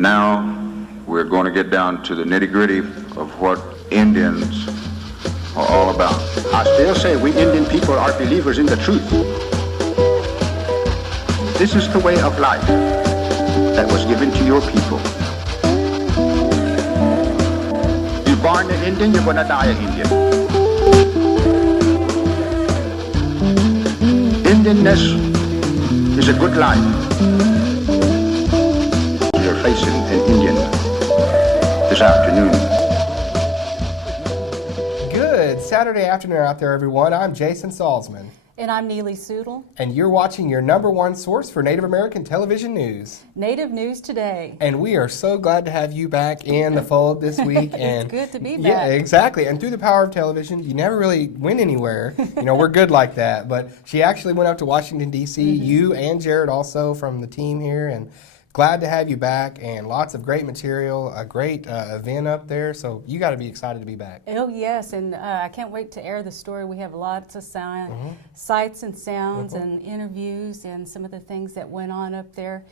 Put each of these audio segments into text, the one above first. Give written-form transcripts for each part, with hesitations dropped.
Now we're going to get down to the nitty-gritty of what Indians are all about. I still say we Indian people are believers in the truth. This is the way of life that was given to your people. You're born an Indian, you're going to die an Indian. Indianness is a good life. You're facing an Indian this afternoon. Good Saturday afternoon out there, everyone. I'm Jason Salzman. And I'm Neely Soodle. And you're watching your #1 source for Native American television news. Native News Today. And we are so glad to have you back in the fold this week. It's good to be back. Yeah, exactly. And through the power of television, you never really went anywhere. You know, we're good like that. But she actually went up to Washington, D.C. You and Jared also from the team here. And glad to have you back, and lots of great material, a great event up there, so you got to be excited to be back. Oh, yes, and I can't wait to air the story. We have lots of sights and sounds and interviews and some of the things that went on up there.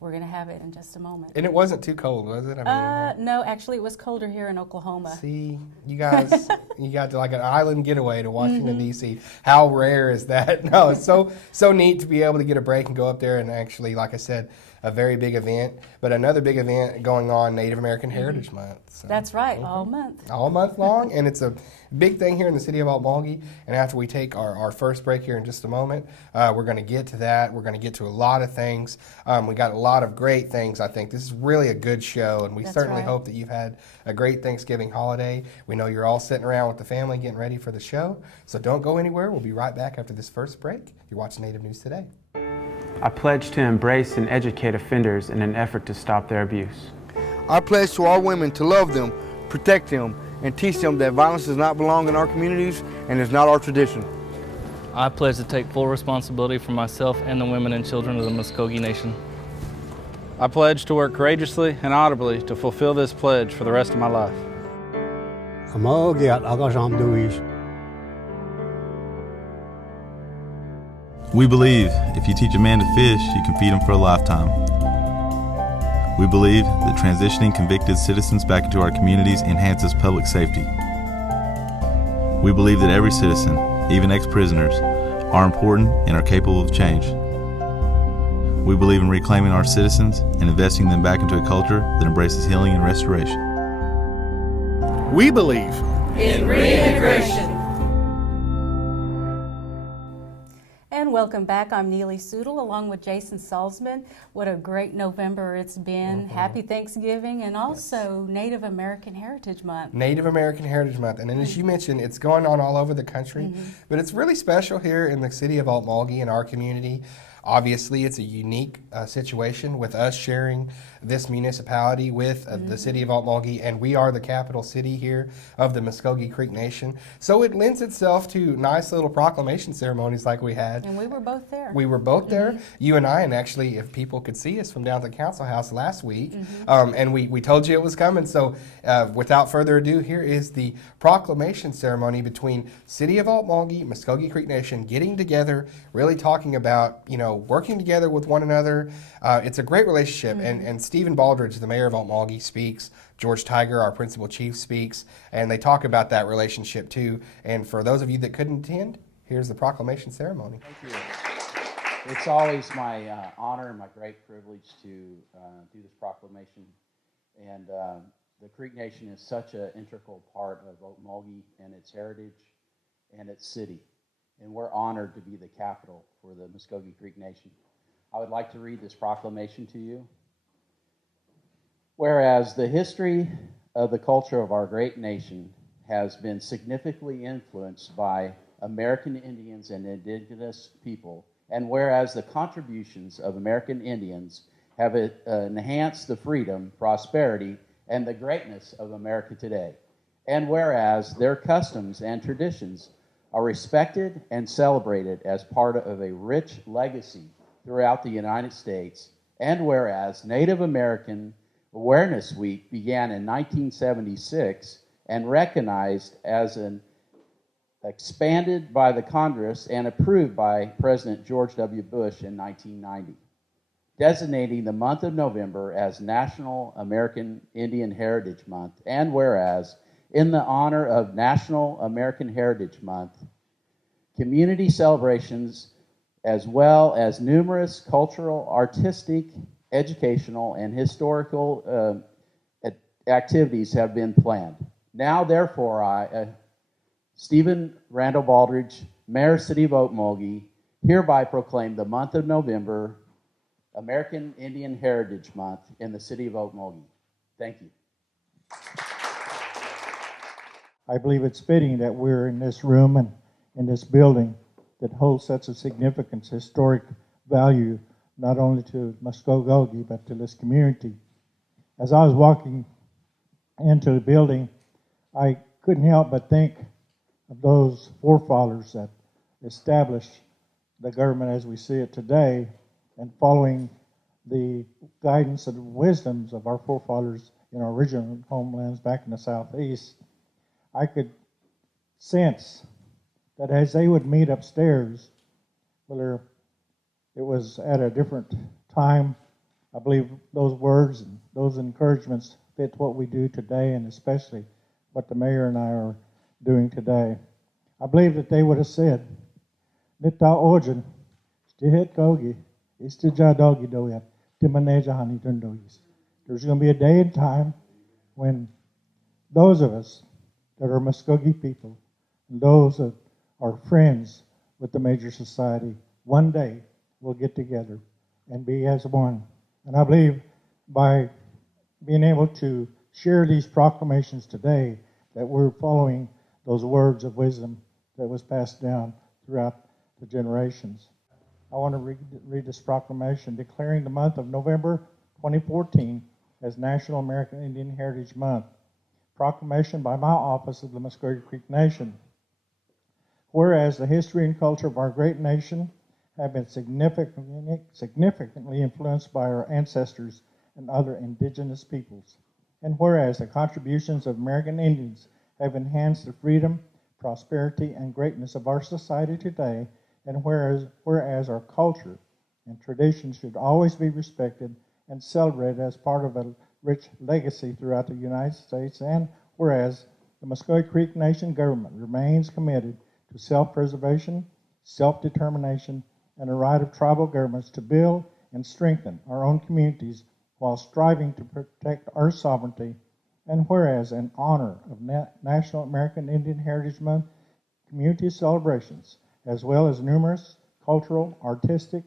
We're going to have it in just a moment. And it wasn't too cold, was it? I mean, no, actually it was colder here in Oklahoma. See, you guys, you got to like an island getaway to Washington, D.C. How rare is that? No, it's so neat to be able to get a break and go up there and actually, like I said, a very big event, but another big event going on, Native American Heritage Month. So. That's right, all month. All month long, and it's a big thing here in the city of Okmulgee. And after we take our first break here in just a moment, we're going to get to that. We're going to get to a lot of things. We got a lot of great things, I think. This is really a good show, and we certainly hope that you've had a great Thanksgiving holiday. We know you're all sitting around with the family getting ready for the show, so don't go anywhere. We'll be right back after this first break. You're watching Native News Today. I pledge to embrace and educate offenders in an effort to stop their abuse. I pledge to all women to love them, protect them, and teach them that violence does not belong in our communities and is not our tradition. I pledge to take full responsibility for myself and the women and children of the Muscogee Nation. I pledge to work courageously and audibly to fulfill this pledge for the rest of my life. We believe if you teach a man to fish, you can feed him for a lifetime. We believe that transitioning convicted citizens back into our communities enhances public safety. We believe that every citizen, even ex-prisoners, are important and are capable of change. We believe in reclaiming our citizens and investing them back into a culture that embraces healing and restoration. We believe in reintegration. And welcome back. I'm Neely Soodle along with Jason Salzman. What a great November it's been. Happy Thanksgiving, and also Native American Heritage Month. Native American Heritage Month. And then as you mentioned, it's going on all over the country, but it's really special here in the city of Okmulgee in our community. Obviously, it's a unique situation with us sharing this municipality with the city of Okmulgee, and we are the capital city here of the Mvskoke Creek Nation. So it lends itself to nice little proclamation ceremonies like we had. And we were both there. We were both there, you and I, and actually if people could see us from down at the council house last week, and we told you it was coming. So without further ado, here is the proclamation ceremony between City of Okmulgee, Mvskoke Creek Nation, getting together, really talking about, you know, working together with one another. It's a great relationship, and Stephen Baldridge, the mayor of Okmulgee, speaks. George Tiger, our principal chief, speaks, and they talk about that relationship too. And for those of you that couldn't attend, here's the proclamation ceremony. Thank you. It's always my honor and my great privilege to do this proclamation. And the Creek Nation is such an integral part of Okmulgee and its heritage and its city. And we're honored to be the capital for the Mvskoke Creek Nation. I would like to read this proclamation to you. Whereas the history of the culture of our great nation has been significantly influenced by American Indians and indigenous people, and whereas the contributions of American Indians have enhanced the freedom, prosperity, and the greatness of America today, and whereas their customs and traditions are respected and celebrated as part of a rich legacy throughout the United States, and whereas Native American Awareness Week began in 1976 and recognized as an expanded by the Congress and approved by President George W. Bush in 1990. designating the month of November as National American Indian Heritage Month, and whereas, in the honor of National American Heritage Month, community celebrations as well as numerous cultural, artistic, educational, and historical activities have been planned. Now, therefore, I, Stephen Randall Baldridge, Mayor, City of Okmulgee, hereby proclaim the month of November American Indian Heritage Month in the City of Okmulgee. Thank you. I believe it's fitting that we're in this room and in this building that holds such a significance, historic value, not only to Muscogee, but to this community. As I was walking into the building, I couldn't help but think of those forefathers that established the government as we see it today, and following the guidance and wisdoms of our forefathers in our original homelands back in the Southeast. I could sense that as they would meet upstairs, whether it was at a different time, I believe those words and those encouragements fit what we do today, and especially what the mayor and I are doing today. I believe that they would have said, Nita Ojan, Stihet Kogi, Istija Dogi Doyat, Timaneja Hani Dundois. There's going to be a day and time when those of us that are Muscogee people and those that are friends with the major society, one day will get together and be as one. And I believe by being able to share these proclamations today that we're following those words of wisdom that was passed down throughout the generations. I want to read this proclamation declaring the month of November 2014 as National American Indian Heritage Month. Proclamation by my office of the Mvskoke Creek Nation. Whereas the history and culture of our great nation have been significantly influenced by our ancestors and other indigenous peoples. And whereas the contributions of American Indians have enhanced the freedom, prosperity, and greatness of our society today, and whereas our culture and traditions should always be respected and celebrated as part of a rich legacy throughout the United States, and whereas the Muscogee Creek Nation government remains committed to self-preservation, self-determination, and the right of tribal governments to build and strengthen our own communities while striving to protect our sovereignty, and whereas in honor of National American Indian Heritage Month community celebrations, as well as numerous cultural, artistic,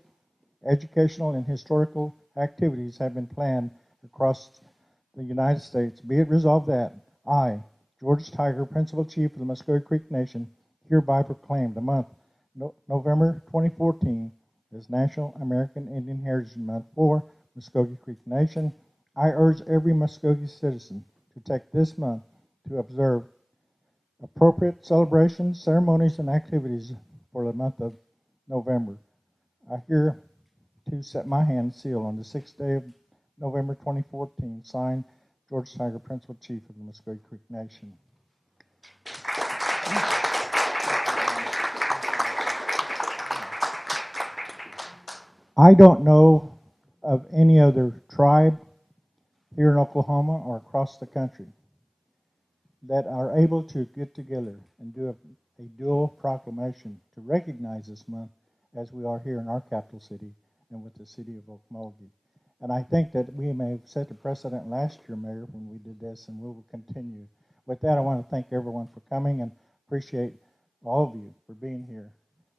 educational, and historical activities have been planned across the United States, be it resolved that I, George Tiger, Principal Chief of the Muscogee Creek Nation, hereby proclaim the month November 2014 as National American Indian Heritage Month for Mvskoke Creek Nation. I urge every Muscogee citizen to take this month to observe appropriate celebrations, ceremonies, and activities for the month of November. I here to set my hand seal on the 6th day of November 2014, signed George Tiger, Principal Chief of the Muscogee Creek Nation. I don't know of any other tribe here in Oklahoma or across the country that are able to get together and do a dual proclamation to recognize this month as we are here in our capital city and with the city of Okmulgee. And I think that we may have set a precedent last year, Mayor, when we did this, and we will continue. With that, I want to thank everyone for coming and appreciate all of you for being here.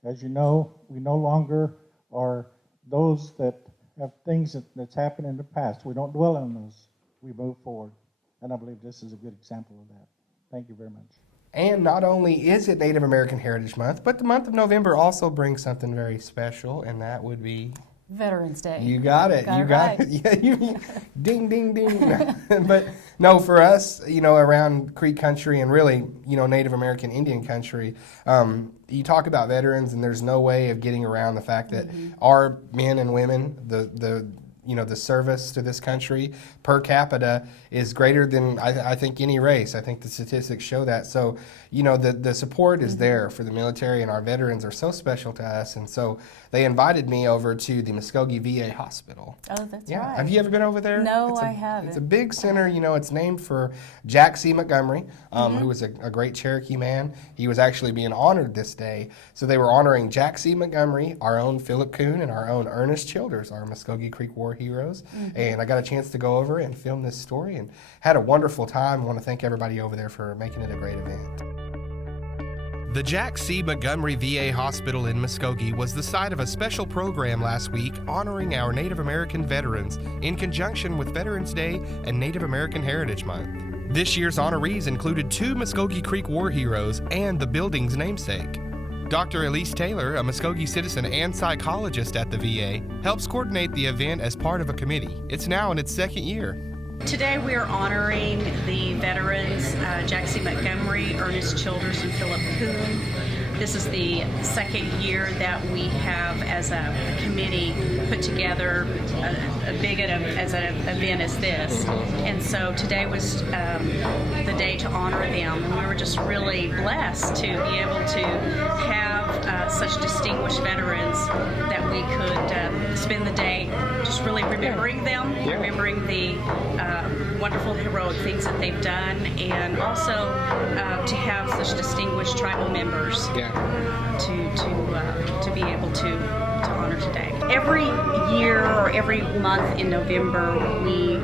As you know, we no longer are those that have things that's happened in the past. We don't dwell on those. We move forward. And I believe this is a good example of that. Thank you very much. And not only is it Native American Heritage Month, but the month of November also brings something very special, and that would be Veterans Day. You got it. You got right. it. Yeah, you ding, ding, ding. No. But no, for us, around Creek country and really, Native American Indian country, you talk about veterans, and there's no way of getting around the fact that our men and women, the the service to this country per capita is greater than I think any race. I think the statistics show that. So, the support is there for the military, and our veterans are so special to us. And so they invited me over to the Muscogee VA Hospital. Oh, that's Yeah. right. Have you ever been over there? No, I haven't. It's a big center. It's named for Jack C. Montgomery, who was a great Cherokee man. He was actually being honored this day. So they were honoring Jack C. Montgomery, our own Philip Kuhn, and our own Ernest Childers, our Muscogee Creek War heroes. And I got a chance to go over and film this story and had a wonderful time. I want to thank everybody over there for making it a great event. The Jack C. Montgomery VA Hospital in Muscogee was the site of a special program last week honoring our Native American veterans in conjunction with Veterans Day and Native American Heritage Month. This year's honorees included 2 Muscogee Creek War heroes and the building's namesake. Dr. Elise Taylor, a Muscogee citizen and psychologist at the VA, helps coordinate the event as part of a committee. It's now in its 2nd year. Today we are honoring the veterans Jack C. Montgomery, Ernest Childers, and Philip Kuhn. This is the 2nd year that we have, as a committee, put together a big as an event as this. And so today was the day to honor them. And we were just really blessed to be able to have such distinguished veterans that we could spend the day just really remembering them, remembering the wonderful heroic things that they've done, and also to have such distinguished tribal members to be able to honor today. Every year or every month in November, we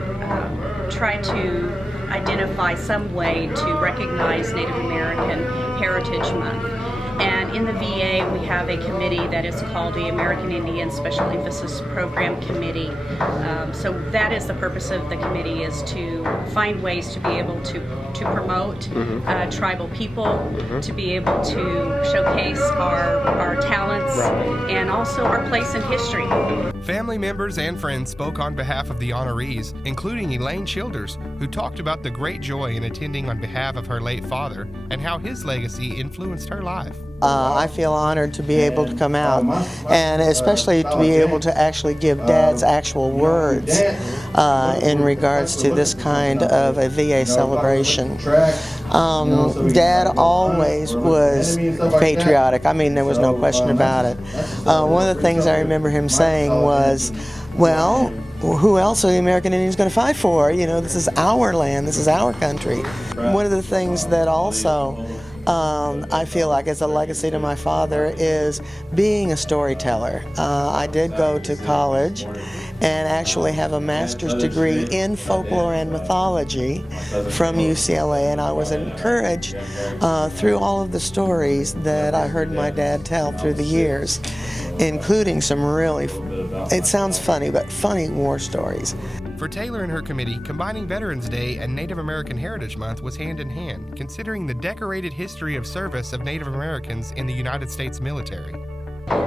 try to identify some way to recognize Native American Heritage Month. And in the VA, we have a committee that is called the American Indian Special Emphasis Program Committee. So that is the purpose of the committee, is to find ways to be able to promote tribal people, to be able to showcase our talents, and also our place in history. Family members and friends spoke on behalf of the honorees, including Elaine Childers, who talked about the great joy in attending on behalf of her late father and how his legacy influenced her life. I feel honored to be able to come out, and especially to be able to actually give Dad's actual words in regards to this kind of a VA celebration. Dad always was patriotic. I mean, there was no question about it. One of the things I remember him saying was, well, who else are the American Indians going to fight for? This is our land, this is our country. One of the things that also I feel like is a legacy to my father is being a storyteller. I did go to college and actually have a master's degree in folklore and mythology from UCLA, and I was encouraged through all of the stories that I heard my dad tell through the years, including some really, it sounds funny, but funny war stories. For Taylor and her committee, combining Veterans Day and Native American Heritage Month was hand in hand, considering the decorated history of service of Native Americans in the United States military.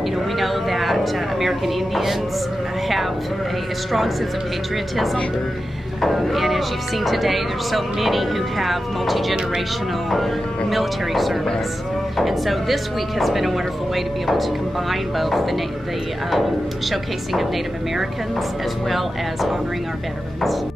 We know that American Indians have a strong sense of patriotism. And as you've seen today, there's so many who have multi-generational military service. And so this week has been a wonderful way to be able to combine both the showcasing of Native Americans as well as honoring our veterans.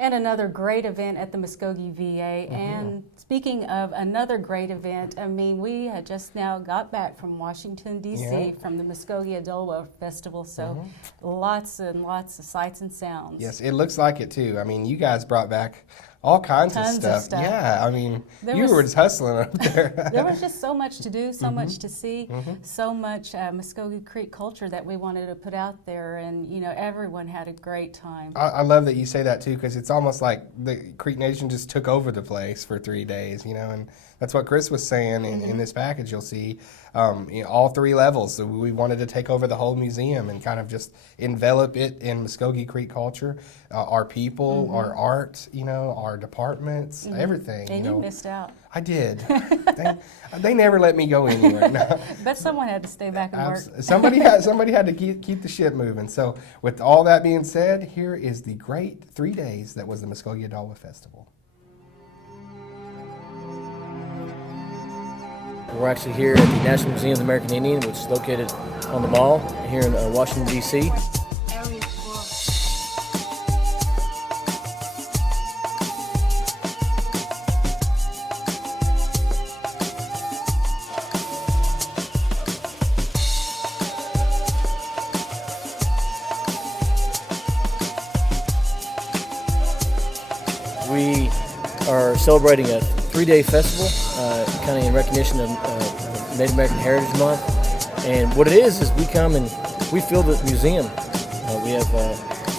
And another great event at the Muscogee VA. And speaking of another great event, we had just now got back from Washington, D.C. from the Mvskoke Etvlwv Festival. So lots and lots of sights and sounds. Yes, it looks like it too. You guys brought back all kinds of stuff. Yeah, you were just hustling up there. There was just so much to do, so much to see, so much Muscogee Creek culture that we wanted to put out there, and everyone had a great time. I love that you say that too, because it's almost like the Creek Nation just took over the place for 3 days, and that's what Chris was saying in this package. You'll see all 3 levels. So we wanted to take over the whole museum and kind of just envelop it in Muscogee Creek culture, our people, our art, our departments, everything. And you missed out. I did. they never let me go anywhere. No. But someone had to stay back and work. Somebody had to keep the ship moving. So with all that being said, here is the great 3 days that was the Mvskoke Etvlwv Festival. We're actually here at the National Museum of the American Indian, which is located on the Mall here in Washington, D.C. We are celebrating a 3-day festival, kind of in recognition of Native American Heritage Month. And what it is we come and we fill the museum. We have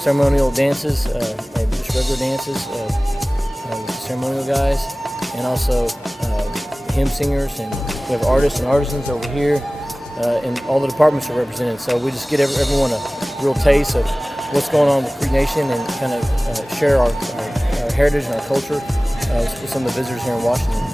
ceremonial dances, just regular dances with the ceremonial guys, and also hymn singers, and we have artists and artisans over here, and all the departments are represented. So we just get everyone a real taste of what's going on with Creek Nation and kind of share our heritage and our culture with some of the visitors here in Washington.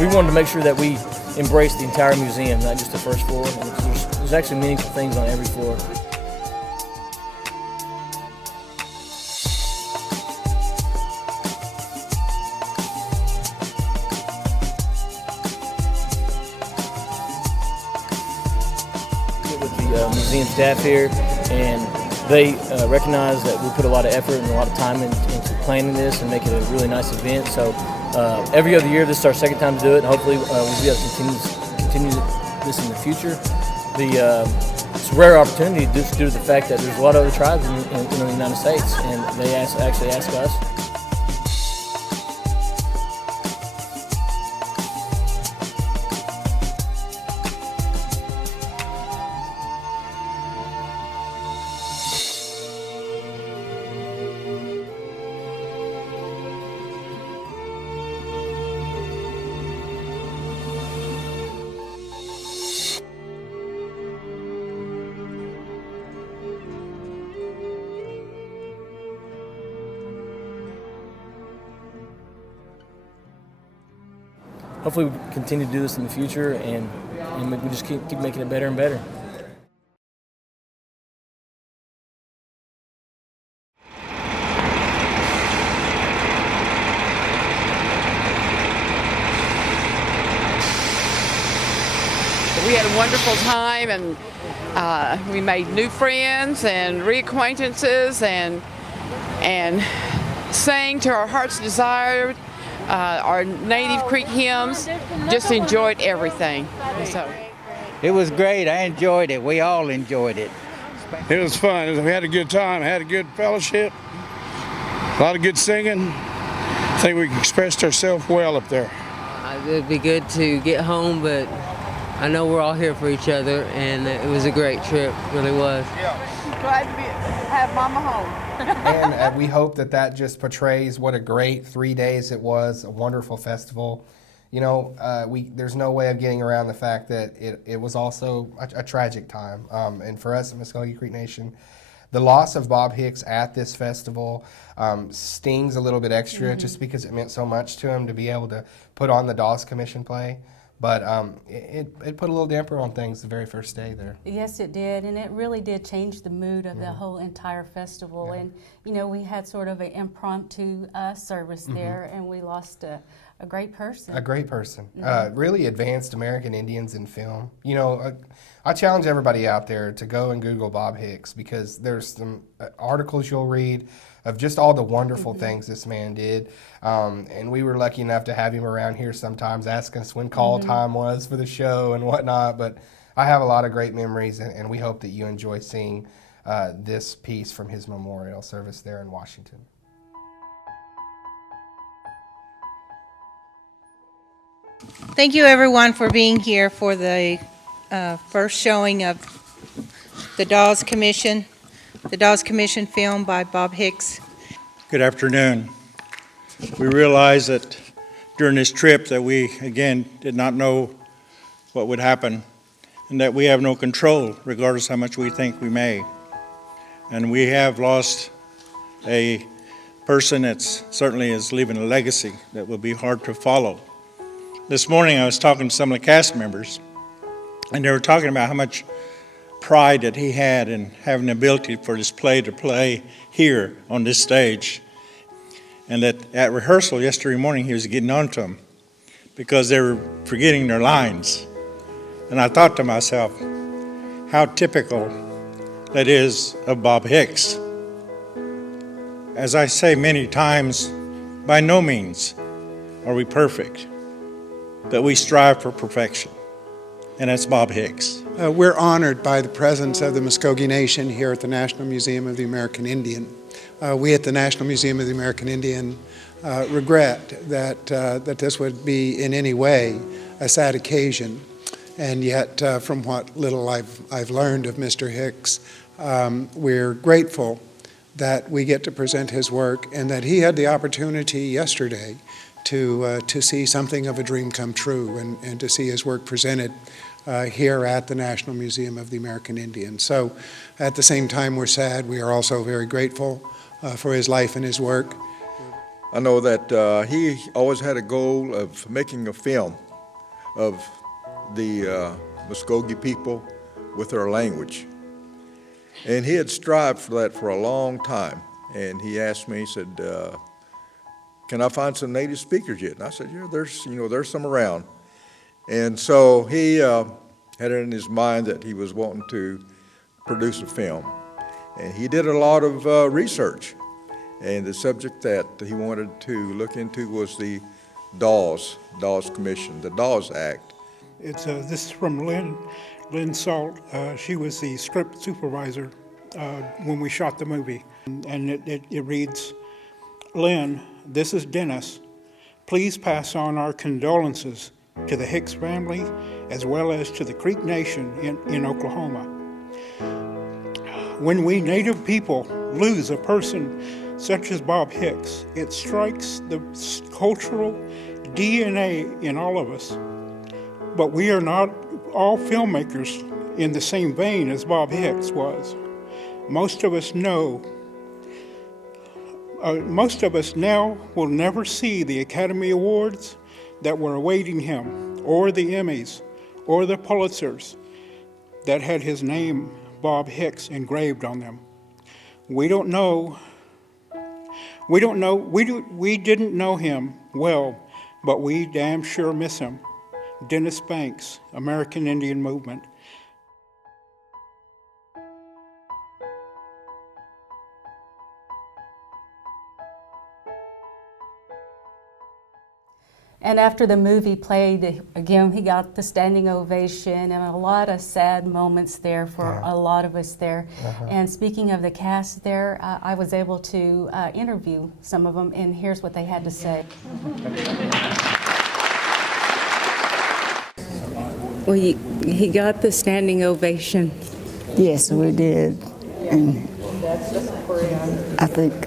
We wanted to make sure that we embrace the entire museum, not just the first floor. And there's actually meaningful things on every floor. With the museum staff here, and they recognize that we put a lot of effort and a lot of time into planning this and making it a really nice event. So every other year, this is our second time to do it, and hopefully we'll be able to continue this in the future. It's a rare opportunity just due to the fact that there's a lot of other tribes in the United States, and they actually ask us. Hopefully we continue to do this in the future, and we just keep making it better and better. We had a wonderful time, and we made new friends and reacquaintances, and sang to our heart's desire. Our native Creek hymns, just enjoyed everything. So it was great. I enjoyed it. We all enjoyed it. It was fun. We had a good time. Had a good fellowship. A lot of good singing. I think we expressed ourselves well up there. It'd be good to get home, but I know we're all here for each other, and it was a great trip. It really was. Glad to have Mama home. And we hope that just portrays what a great 3 days it was, a wonderful festival. You know, there's no way of getting around the fact that it was also a tragic time. And for us at Muscogee Creek Nation, the loss of Bob Hicks at this festival stings a little bit extra, just because it meant so much to him to be able to put on the Dawes Commission play. But it put a little damper on things the very first day there. Yes, it did, and it really did change the mood of the whole entire festival. Yeah. And you know, we had sort of an impromptu service there, and we lost a great person. A great person. Really advanced American Indians in film. You know, I challenge everybody out there to go and Google Bob Hicks, because there's some articles you'll read of just all the wonderful things this man did. And we were lucky enough to have him around here sometimes asking us when call time was for the show and whatnot. But I have a lot of great memories, and we hope that you enjoy seeing this piece from his memorial service there in Washington. Thank you, everyone, for being here for the first showing of the Dawes Commission film by Bob Hicks. Good afternoon. We realize that during this trip that we, again, did not know what would happen, and that we have no control, regardless how much we think we may. And we have lost a person that certainly is leaving a legacy that will be hard to follow. This morning I was talking to some of the cast members, and they were talking about how much pride that he had in having the ability for this play to play here on this stage. And that at rehearsal yesterday morning he was getting on to them because they were forgetting their lines. And I thought to myself, how typical that is of Bob Hicks. As I say many times, by no means are we perfect, but we strive for perfection, and that's Bob Hicks. We're honored by the presence of the Muscogee Nation here at the National Museum of the American Indian. We at the National Museum of the American Indian regret that this would be in any way a sad occasion. And yet, from what little I've learned of Mr. Hicks, we're grateful that we get to present his work and that he had the opportunity yesterday to see something of a dream come true and to see his work presented here at the National Museum of the American Indian. So at the same time we're sad, we are also very grateful for his life and his work. I know that he always had a goal of making a film of the Muscogee people with their language. And he had strived for that for a long time. And he asked me, he said, can I find some native speakers yet? And I said, yeah, there's some around. And so he had it in his mind that he was wanting to produce a film. And he did a lot of research. And the subject that he wanted to look into was the Dawes Commission, the Dawes Act. This is from Lynn Salt. She was the script supervisor when we shot the movie. And it reads, Lynn, this is Dennis. Please pass on our condolences to the Hicks family as well as to the Creek Nation in Oklahoma. When we Native people lose a person such as Bob Hicks, it strikes the cultural DNA in all of us. But we are not all filmmakers in the same vein as Bob Hicks was. Most of us now will never see the Academy Awards that were awaiting him, or the Emmys, or the Pulitzers that had his name, Bob Hicks, engraved on them. We didn't know him well, but we damn sure miss him. Dennis Banks, American Indian Movement. And after the movie played, again, he got the standing ovation and a lot of sad moments there for a lot of us there. And speaking of the cast there, I was able to interview some of them, and here's what they had to say. Well, he got the standing ovation. Yes, we did. And I think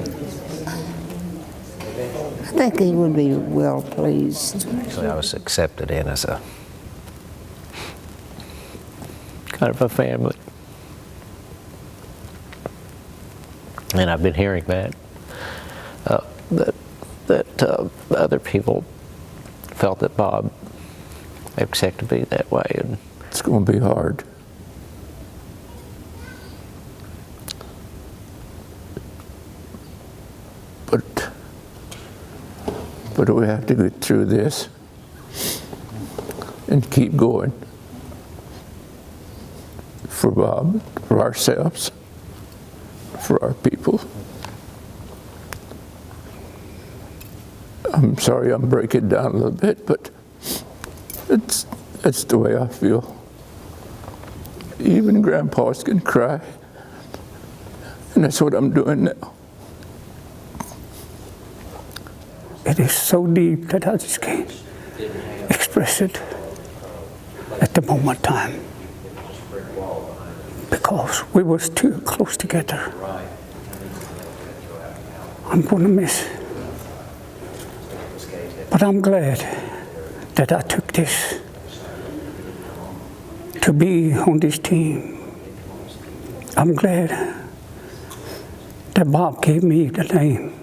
he would be well pleased. Actually, I was accepted in as a Kind of a family. and I've been hearing that other people felt that Bob accepted me that way, and it's going to be hard. But we have to get through this and keep going for Bob, for ourselves, for our people. I'm sorry I'm breaking down a little bit, but that's the way I feel. Even grandpas can cry. And that's what I'm doing now. It is so deep that I just can't express it at the moment in time, because we was too close together. I'm gonna miss, but I'm glad that I took this to be on this team. I'm glad that Bob gave me the name.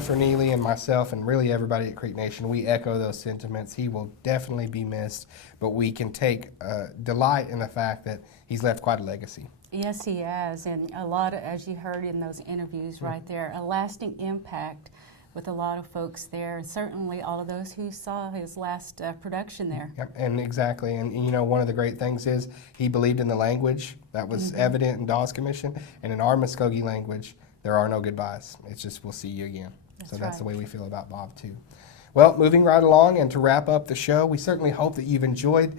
For Neely and myself and really everybody at Creek Nation, we echo those sentiments. He will definitely be missed, but we can take delight in the fact that he's left quite a legacy. Yes, he has, and a lot of, as you heard in those interviews right there, a lasting impact with a lot of folks there, and certainly all of those who saw his last production there. Yep, and exactly, and you know, one of the great things is he believed in the language. That was evident in Dawes Commission, and in our Muscogee language, there are no goodbyes. It's just, we'll see you again. That's the way we feel about Bob, too. Well, moving right along, and to wrap up the show, we certainly hope that you've enjoyed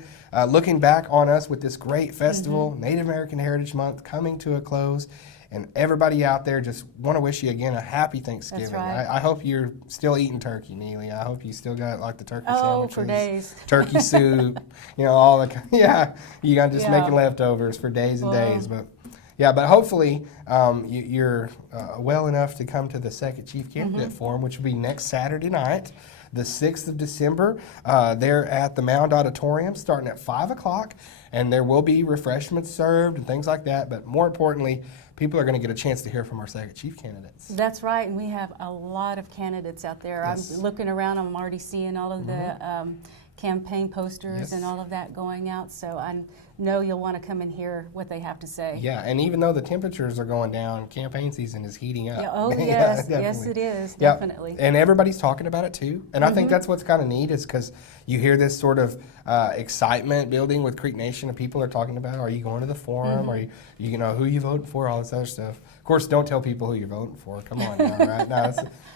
looking back on us with this great festival, Native American Heritage Month, coming to a close. And everybody out there, just want to wish you again a happy Thanksgiving. Right. I hope you're still eating turkey, Neely. I hope you still got like the turkey sandwiches. For days. Turkey soup, you know, all the, you got just making leftovers for days and days. But but hopefully you're well enough to come to the Second Chief Candidate Forum, which will be next Saturday night, the 6th of December. They're at the Mound Auditorium starting at 5 o'clock, and there will be refreshments served and things like that. But more importantly, people are going to get a chance to hear from our Second Chief candidates. That's right, and we have a lot of candidates out there. Yes. I'm looking around, I'm already seeing all of the campaign posters and all of that going out, so I know you'll want to come and hear what they have to say. Yeah, and even though the temperatures are going down, campaign season is heating up. Yeah, oh yes, yes it is, definitely. And everybody's talking about it too. And I think that's what's kind of neat, is because you hear this sort of excitement building with Creek Nation, and people are talking about, are you going to the forum? Are you know, who you voting for? All this other stuff. Of course, don't tell people who you're voting for. Come on now, right? No,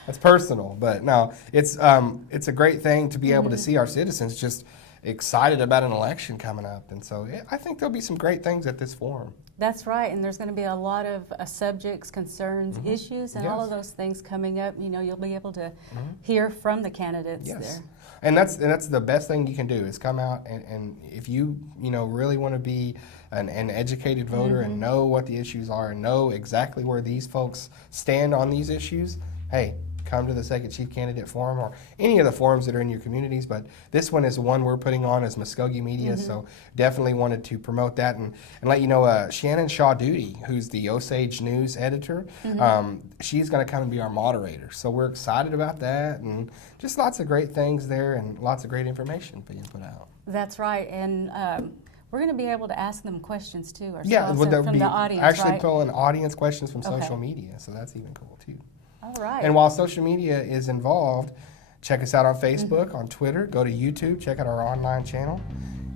that's personal. But no, it's a great thing to be able to see our citizens just excited about an election coming up. And so I think there'll be some great things at this forum. That's right, and there's going to be a lot of subjects, concerns, issues, and all of those things coming up. You know, you'll be able to hear from the candidates there. And that's the best thing you can do, is come out and if you really want to be an educated voter and know what the issues are and know exactly where these folks stand on these issues, hey, come to the Second Chief Candidate Forum or any of the forums that are in your communities. But this one is one we're putting on as Muscogee Media, so definitely wanted to promote that and let you know Shannon Shaw Duty, who's the Osage News editor, she's going to come and be our moderator. So we're excited about that, and just lots of great things there and lots of great information being put out. That's right, and we're going to be able to ask them questions too ourselves, from the audience, actually pulling audience questions from social media, so that's even cool too. All right. And while social media is involved, check us out on Facebook, on Twitter, go to YouTube, check out our online channel.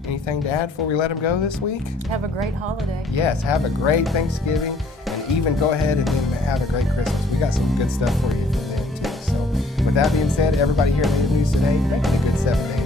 Anything to add before we let them go this week? Have a great holiday. Yes, have a great Thanksgiving, and even go ahead and have a great Christmas. We got some good stuff for you for then too. So with that being said, everybody here at Native News Today, make it a good 7 days.